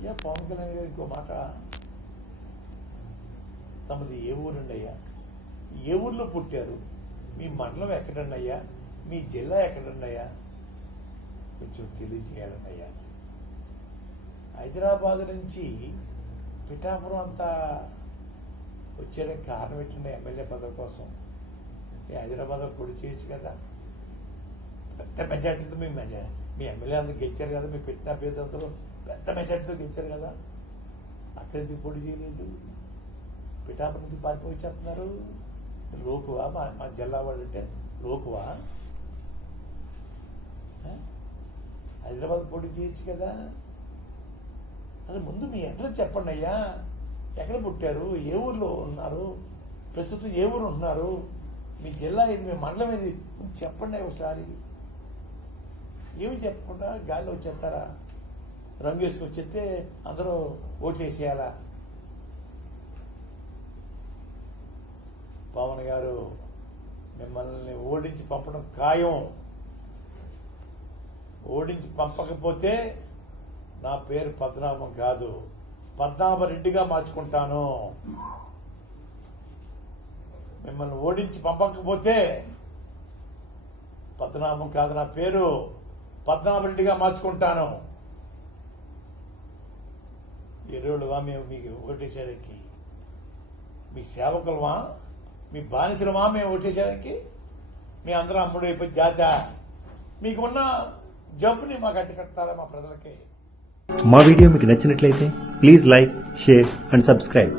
అయ్యా పవన్ కళ్యాణ్ గారు ఇంకో మాట. తమది ఏ ఊరండి అయ్యా ఏ ఊర్లో పుట్టారు? మీ మండలం ఎక్కడండి అయ్యా మీ జిల్లా ఎక్కడండి అయ్యా కొంచెం తెలియజేయాలండి అయ్యా హైదరాబాద్ నుంచి పిఠాపురం అంతా వచ్చేయడానికి కారణం ఏంటండి ఎమ్మెల్యే పదవి కోసం. హైదరాబాద్లో హైదరాబాద్ పొడి చేయొచ్చు కదా. పెద్ద మెజార్టీతో మీ మెజా మీ ఎమ్మెల్యే అందరూ గెలిచారు కదా మీ పెట్టిన అభ్యర్థులతో పెద్ద మెజార్టీతో గెలిచారు కదా. అక్కడ పోటీ పొడి చేయలేదు. పిఠాపురం నుంచి పారిపోయి చెప్తున్నారు లోకువా? మా మా జిల్లా వాళ్ళు అంటే లోకువా? హైదరాబాద్ పోటీ చేయొచ్చు కదా. అది ముందు మీ అడ్రస్ చెప్పండి అయ్యా. ఎక్కడ పుట్టారు? ఏ ఊర్లో ఉన్నారు? ప్రస్తుతం ఏ ఊరు ఉంటున్నారు మీ జిల్లా ఏది? మీ మండలం ఏది? చెప్పండి ఒకసారి. ఏమి చెప్పకుండా గాల్లో వచ్చేస్తారా రంగు వేసుకొచ్చేస్తే అందరూ ఓట్లు వేసేయాలా? పవన్ గారు మిమ్మల్ని ఓడించి పంపడం ఖాయం. ఓడించి పంపకపోతే నా పేరు పద్మనాభం కాదు. పద్మనాభరెడ్డిగా మార్చుకుంటాను. మిమ్మల్ని ఓడించి పంపకపోతే పద్మనాభం కాదు నా పేరు. పద్మనాభరెడ్డిగా మార్చుకుంటాను. ఎరువులువా మేము మీకు ఓటేసేయడానికి మీ సేవకులమా? మీ బానిసలమా మేము ఓటేసేయడానికి మీ అందరం అమ్ముడు అయిపోయి జాత. మీకున్న జబ్బుని మాకు అడ్డుకట్టాలా మా ప్రజలకి? మా వీడియో మీకు నచ్చినట్లయితే please like share and subscribe.